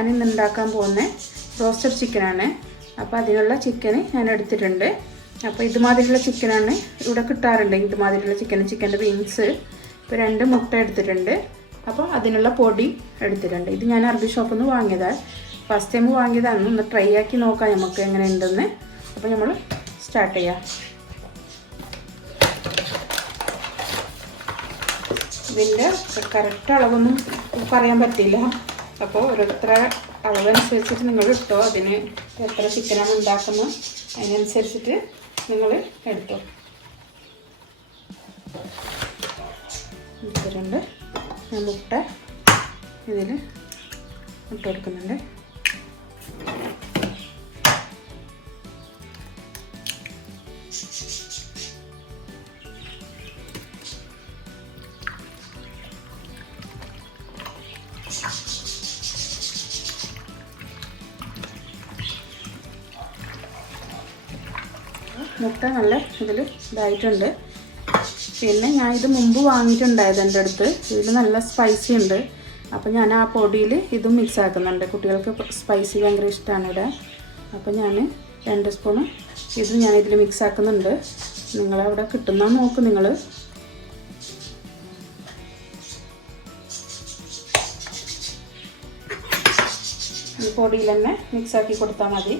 ഞാൻ ഇന്ന് ഉണ്ടാക്കാൻ പോകുന്നത് റോസ്റ്റഡ് ചിക്കനാണ്. അപ്പോൾ അതിനുള്ള ചിക്കന് ഞാൻ എടുത്തിട്ടുണ്ട്. അപ്പോൾ ഇതുമാതിരിയുള്ള ചിക്കനാണ് ഇവിടെ കിട്ടാറുണ്ട്. ഇതുമാതിരിയുള്ള ചിക്കൻ്റെ വിങ്സ്. ഇപ്പോൾ 2 മുട്ട എടുത്തിട്ടുണ്ട്. അപ്പോൾ അതിനുള്ള പൊടി എടുത്തിട്ടുണ്ട്. ഇത് ഞാൻ അറബി ഷോപ്പിൽ നിന്ന് വാങ്ങിയതാണ്. ഫസ്റ്റ് ടൈം വാങ്ങിയതാണ്. ഒന്ന് ട്രൈ ആക്കി നോക്കാം നമുക്ക് എങ്ങനെ ഉണ്ടെന്ന്. അപ്പോൾ നമ്മൾ സ്റ്റാർട്ട് ചെയ്യാം. ഇതിൻ്റെ കറക്റ്റ് അളവൊന്നും പറയാൻ പറ്റില്ല. അപ്പോൾ ഓരോരുത്തരുടെ അളവനുസരിച്ചിട്ട് നിങ്ങൾ ഇട്ടോ. അതിന് എത്ര ചിക്കനാണ് ഉണ്ടാക്കുന്നത് അതിനനുസരിച്ചിട്ട് നിങ്ങൾ എടുത്തോ. എടുത്തിട്ടുണ്ട്. ഞാൻ മുട്ട ഇതിൽ ഇട്ട് കൊടുക്കുന്നുണ്ട്. മുട്ട നല്ല ഇതിൽ ഇതായിട്ടുണ്ട്. പിന്നെ ഞാൻ ഇത് മുമ്പ് വാങ്ങിയിട്ടുണ്ടായത് എൻ്റെ അടുത്ത്. ഇതിൽ നല്ല സ്പൈസി ഉണ്ട്. അപ്പോൾ ഞാൻ ആ പൊടിയിൽ ഇതും മിക്സ് ആക്കുന്നുണ്ട്. കുട്ടികൾക്ക് സ്പൈസി ഭയങ്കര ഇഷ്ടമാണ് ഇവിടെ. അപ്പോൾ ഞാൻ 2 സ്പൂണ് ഇത് ഞാൻ ഇതിൽ മിക്സ് ആക്കുന്നുണ്ട്. നിങ്ങളവിടെ കിട്ടുന്ന നോക്ക്. നിങ്ങൾ ഈ പൊടിയിൽ തന്നെ മിക്സാക്കി കൊടുത്താൽ മതി.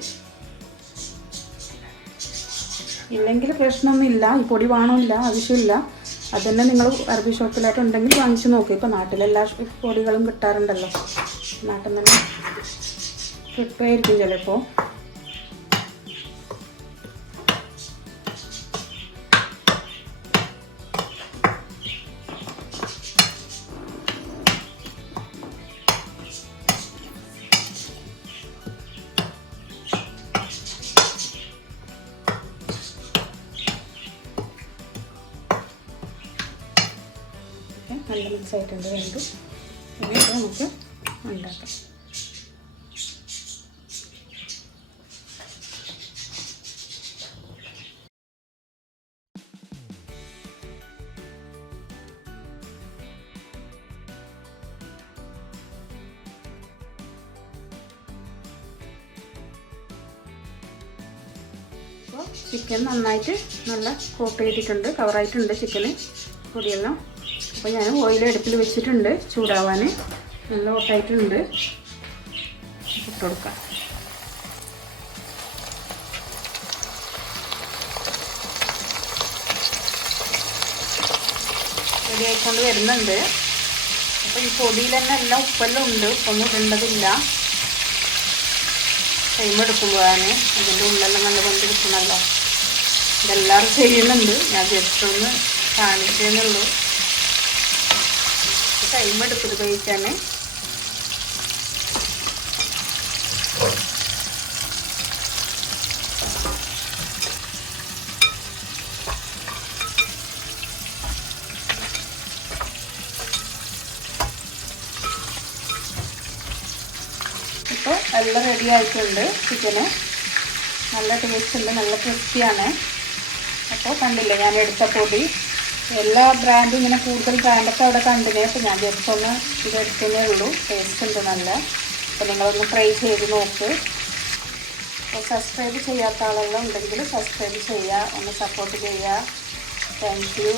ഇല്ലെങ്കിൽ പ്രശ്നമൊന്നുമില്ല. ഈ പൊടി വേണമില്ല, ആവശ്യമില്ല. അതുതന്നെ നിങ്ങൾ അറബി ഷോപ്പിലായിട്ട് ഉണ്ടെങ്കിൽ വാങ്ങിച്ച് നോക്കുക. ഇപ്പോൾ നാട്ടിലെല്ലാ പൊടികളും കിട്ടാറുണ്ടല്ലോ. നാട്ടിൽ തന്നെ കിട്ടുമായിരിക്കും ചിലപ്പോൾ. നല്ല മിക്സ് ആയിട്ടുണ്ട് രണ്ടും. ഇനി നമുക്ക് ഉണ്ടാക്കാം. അപ്പോൾ ചിക്കൻ നന്നായിട്ട് നല്ല കോട്ട് ചെയ്തിട്ടുണ്ട്, കവറായിട്ടുണ്ട് ചിക്കന് പൊടിയെല്ലാം. അപ്പോൾ ഞാൻ ഓയിൽ അടുപ്പിൽ വെച്ചിട്ടുണ്ട് ചൂടാവാൻ. നല്ല ഹോട്ടായിട്ടുണ്ട്. ഇട്ട് കൊടുക്കാം. റെഡി ആയിക്കൊണ്ട് വരുന്നുണ്ട്. അപ്പോൾ ഈ പൊടിയിൽ തന്നെ എല്ലാം ഉപ്പെല്ലാം ഉണ്ട്. ഉപ്പൊന്നും ഇടേണ്ടതില്ല. ടൈം എടുക്കുമ്പോഴാണ് അതിൻ്റെ ഉള്ളെല്ലാം നല്ല കൊണ്ട് കിട്ടണമല്ലോ. ഇതെല്ലാവരും ചെയ്യുന്നുണ്ട്. ഞാൻ ജസ്റ്റ് ഒന്ന് കാണിച്ചേന്നുള്ളൂ. ടൈം എടുത്തത് കഴിക്കാൻ. ഇപ്പോൾ എല്ലാം റെഡി ആയിട്ടുണ്ട്. ചിക്കന് നല്ല ടേസ്റ്റ് ഉണ്ട്, നല്ല ക്രിസ്പിയാണ്. അപ്പോൾ കണ്ടില്ലേ ഞാൻ എടുത്ത പൊടി. എല്ലാ ബ്രാൻഡും ഇങ്ങനെ കൂടുതൽ ബ്രാൻഡൊക്കെ അവിടെ കണ്ടിനെ. അപ്പോൾ ഞാൻ ജസ്റ്റ് ഒന്ന് ഇതെടുത്തേ ഉള്ളൂ. ടേസ്റ്റ് ഉണ്ട് നല്ല. അപ്പോൾ നിങ്ങളൊന്ന് ട്രൈ ചെയ്ത് നോക്ക്. അപ്പോൾ സബ്സ്ക്രൈബ് ചെയ്യാത്ത ആളെല്ലാം ഉണ്ടെങ്കിൽ സബ്സ്ക്രൈബ് ചെയ്യുക, ഒന്ന് സപ്പോർട്ട് ചെയ്യുക. Thank you.